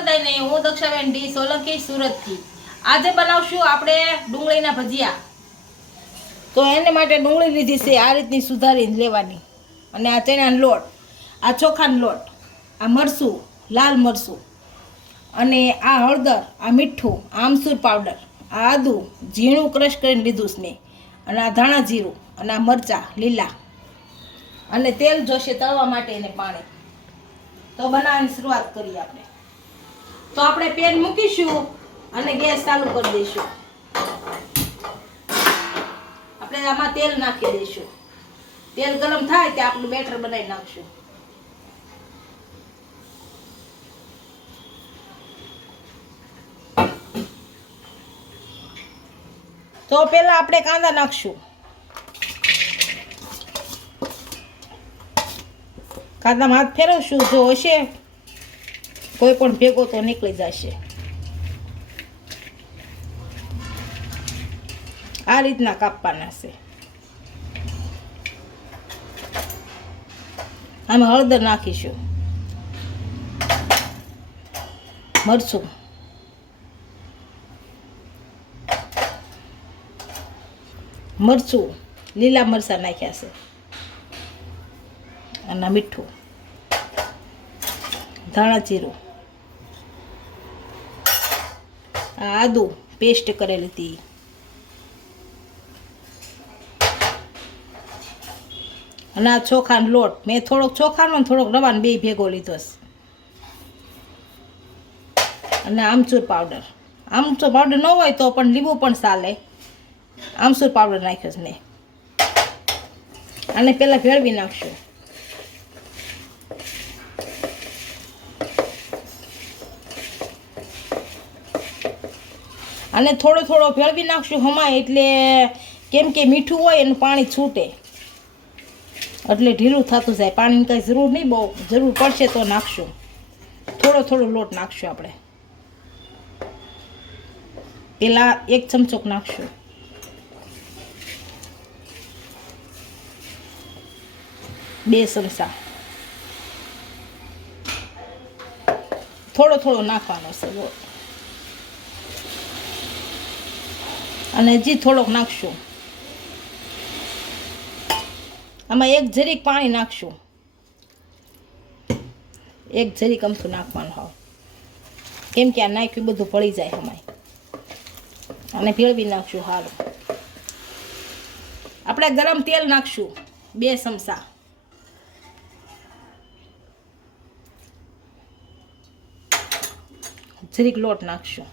બધાને હું દક્ષાબેન ડી સોલંકી સુરતથી. આજે બનાવશું આપણે ડુંગળીના ભજીયા. તો એને માટે ડુંગળી લીધી છે આ રીતની સુધારીને લેવાની. અને આ ચણાનો લોટ, આ ચોખાનો લોટ, આ મરસું લાલ મરસું અને આ હળદર, આ મીઠું આમસૂર પાવડર, આ આદું, ઝીણું ક્રશ કરીને લીધું છે અને આ ધાણા જીરું, અને આ મરચાં, લીલા. અને તેલ જોશે તળવા માટે એને પાણી. તો બનાવવાની શરૂઆત કરીએ આપણે. તો આપણે પેન મૂકીશું અને ગેસ ચાલુ કરી દઈશું. આપણે આમાં તેલ નાખી દઈશું. તેલ ગરમ થાય તે આપણું બેટર બનાવી નાખશું. તો પહેલા આપણે કાંદા નાખશું. કાંદામાં હાથ ફેરવશું, જો હશે. કોઈ પણ ભેગો તો નીકળી જશે. આ રીતના કાપવાના છે. આમાં હળદર નાખીશું. મરચું. મરચું, લીલા મરચાં નાખ્યા છે. અને મીઠું. ધાણા જીરું આ આદુ પેસ્ટ કરેલી હતી. અને આ ચોખાનો લોટ, મેં થોડોક ચોખાનો ને થોડોક રવાનો બે ભેગો લીધો છે. અને આમચૂર પાવડર આમચૂર પાવડર ન હોય તો પણ લીંબુ પણ ચાલે. આમચૂર પાવડર નાખ્યો છે મેં. આને પહેલાં ભેળવી નાખશું. અને થોડો થોડો ભેળવી નાખશું હમાય એટલે કેમ કે મીઠું હોય એનું પાણી છૂટે. એટલે ઢીલું થતું જાય. પાણીની કંઈ જરૂર નહીં, બહુ જરૂર પડશે તો નાખશું. થોડો થોડો લોટ નાખશું આપણે. પેલા એક ચમચો નાખશું. બે ચમચા. થોડો થોડો નાખવાનો છે લોટ. અને હજી થોડોક નાખશું. આમાં એક જરીક પાણી નાખશું. એક જરીક અમથું નાખવાનું હોવ. કેમ કે આ નાખ્યું બધું પડી જાય અમાય અને ભેળવી નાખશું સારું આપણે ગરમ તેલ નાખશું, બે ચમચા. જરીક લોટ નાખશું.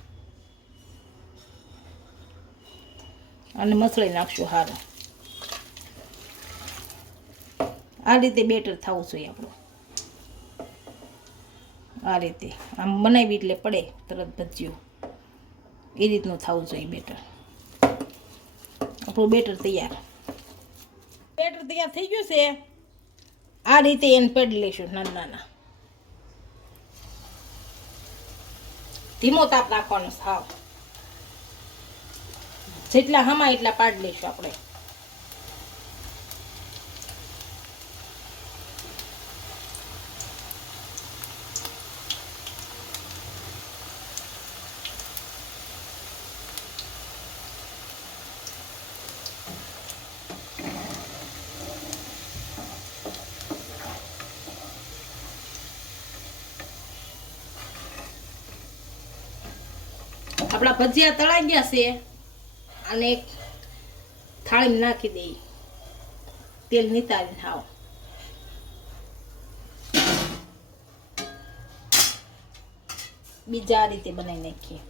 અને મસળી નાખશું સારું આ રીતે બેટર થવું જોઈએ આપણું. આ રીતે. આમ બનાવી એટલે પડે તરત ભજીયું. એ રીતનું થવું જોઈએ બેટર. આપણું બેટર તૈયાર. બેટર તૈયાર થઈ ગયું છે. આ રીતે એને પેડી લઈશું નાના નાના. ધીમો તાપ રાખવાનો સાવ જેટલા હમા એટલા પાડી લઈશું આપણે. આપણા ભજીયા તળાઈ ગયા છે. અને થાળીમાં નાખી દઈ. તેલ નિતારીને હાવ. બીજા રીતે બનાવી નાખીએ.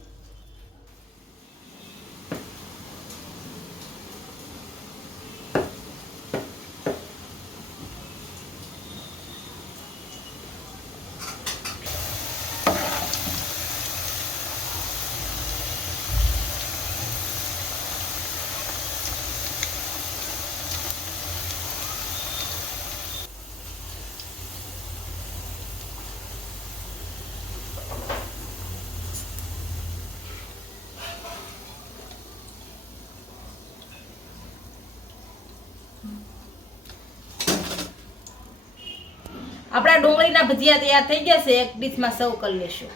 આપણા ડુંગળીના ભજીયા તૈયાર થઈ ગયા છે. એક ડીશમાં સર્વ કરી લેશું.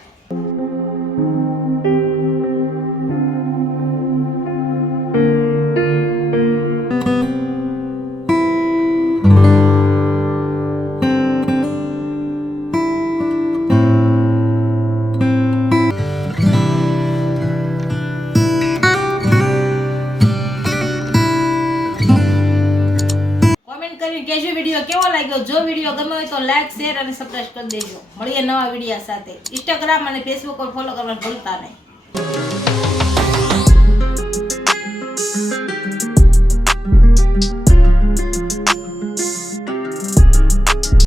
લાગ્યો જો વીડિયો ગમ્યો હોય તો લાઈક શેર અને સબસ્ક્રાઈબ કરી દેજો. મળીએ નવા વિડીયા સાથે. ઇન્સ્ટાગ્રામ અને ફેસબુક પર ફોલો કરવાનું ભૂલતા નહીં.